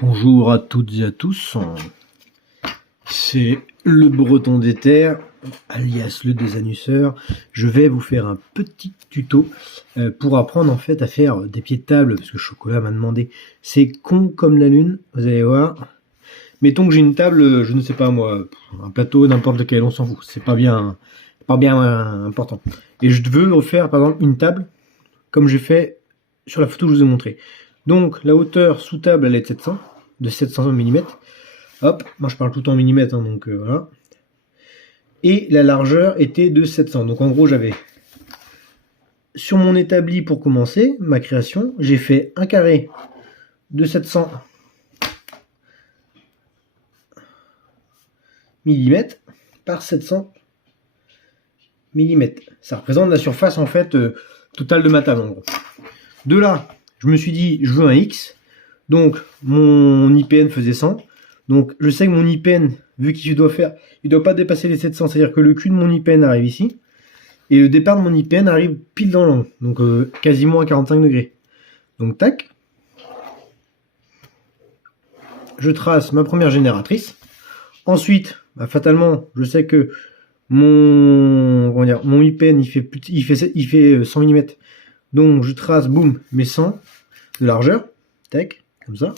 Bonjour à toutes et à tous, c'est le Breton des Terres, alias le désannusseur. Je vais vous faire un petit tuto pour apprendre en fait à faire des pieds de table, parce que Chocolat m'a demandé. C'est con comme la lune, vous allez voir. Mettons que j'ai une table, je ne sais pas moi, un plateau, n'importe lequel, on s'en fout, c'est pas bien important. Et je veux refaire par exemple une table, comme j'ai fait sur la photo que je vous ai montré. Donc la hauteur sous table elle est de 700 mm. Hop, moi je parle tout le temps en millimètres, hein, donc voilà. Et la largeur était de 700. Donc en gros j'avais sur mon établi pour commencer ma création, j'ai fait un carré de 700 mm par 700 mm. Ça représente la surface en fait totale de ma table en gros. De là, je me suis dit je veux un X. Donc mon IPN faisait 100. Donc je sais que mon IPN, vu qu'il doit pas dépasser les 700, c'est-à-dire que le cul de mon IPN arrive ici. Et le départ de mon IPN arrive pile dans l'angle. Donc quasiment à 45 degrés. Donc tac. Je trace ma première génératrice. Ensuite, fatalement, je sais que mon IPN il fait 100 mm. Donc je trace, boum, mes 100 de largeur. Tac, comme ça.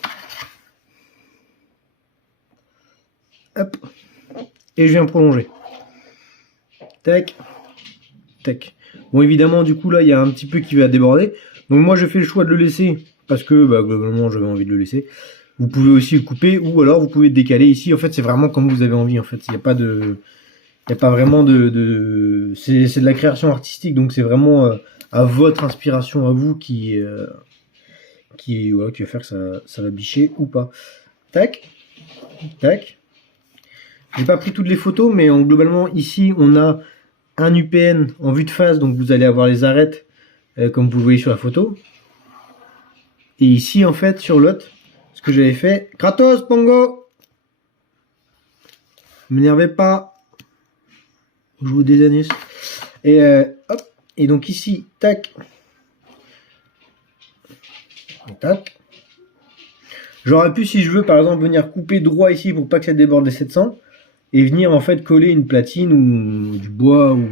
Hop. Et je viens prolonger. Tac. Tac. Bon, évidemment, du coup, là, il y a un petit peu qui va déborder. Donc moi, je fais le choix de le laisser. Parce que, globalement, j'avais envie de le laisser. Vous pouvez aussi le couper. Ou alors, vous pouvez décaler ici. En fait, c'est vraiment comme vous avez envie. En fait, il n'y a pas de... Il n'y a pas vraiment de... C'est de la création artistique. Donc, c'est vraiment à votre inspiration, à vous, qui va faire que ça va bicher ou pas. Tac. Tac. J'ai pas pris toutes les photos, mais globalement, ici, on a un UPN en vue de face, donc vous allez avoir les arêtes, comme vous le voyez sur la photo. Et ici, en fait, sur l'autre, ce que j'avais fait... Kratos, Pongo! Ne m'énervez pas. Je vous désanus. Et hop. Et donc ici, tac. Et tac. J'aurais pu, si je veux, par exemple, venir couper droit ici pour pas que ça déborde les 700. Et venir en fait coller une platine ou du bois ou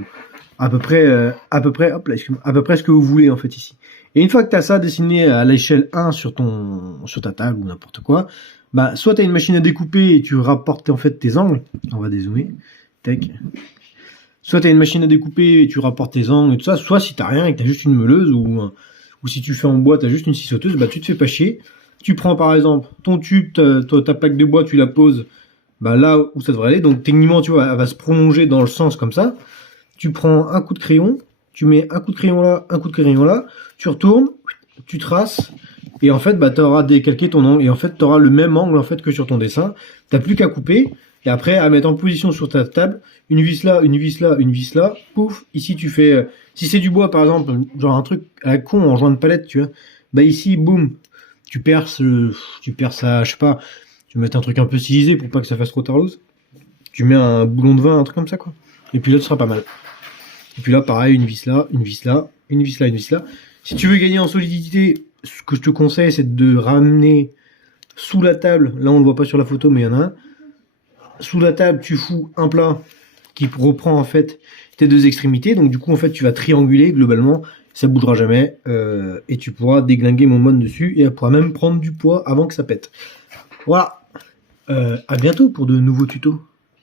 à peu près hop là, à peu près ce que vous voulez en fait ici. Et une fois que tu as ça dessiné à l'échelle 1 sur ta table ou n'importe quoi, soit tu as une machine à découper et tu rapportes en fait tes angles. On va dézoomer. Tac. Soit tu as une machine à découper et tu rapportes tes angles et tout ça, soit si tu rien et que tu as juste une meuleuse ou si tu fais en bois, tu as juste une scie sauteuse, tu te fais pas chier. Tu prends par exemple ton tube, ta plaque de bois, tu la poses là où ça devrait aller. Donc techniquement, tu vois, elle va se prolonger dans le sens comme ça. Tu prends un coup de crayon, tu mets un coup de crayon là, un coup de crayon là, tu retournes, tu traces, et en fait, tu auras décalqué ton angle, et en fait, tu auras le même angle en fait que sur ton dessin. T'as plus qu'à couper, et après à mettre en position sur ta table, une vis là, une vis là, une vis là, pouf, ici tu fais, si c'est du bois par exemple, genre un truc à la con en joint de palette, tu vois, ici, boum, tu perces ça, je sais pas, tu veux mettre un truc un peu stylisé pour pas que ça fasse trop tarlouse. Tu mets un boulon de vin, un truc comme ça, quoi. Et puis là, ce sera pas mal. Et puis là, pareil, une vis là, une vis là, une vis là, une vis là. Si tu veux gagner en solidité, ce que je te conseille, c'est de ramener sous la table. Là, on le voit pas sur la photo, mais il y en a un. Sous la table, tu fous un plat qui reprend en fait tes deux extrémités. Donc du coup, en fait, tu vas trianguler globalement. Ça bougera jamais. Et tu pourras déglinguer mon mode dessus. Et elle pourra même prendre du poids avant que ça pète. Voilà. À bientôt pour de nouveaux tutos.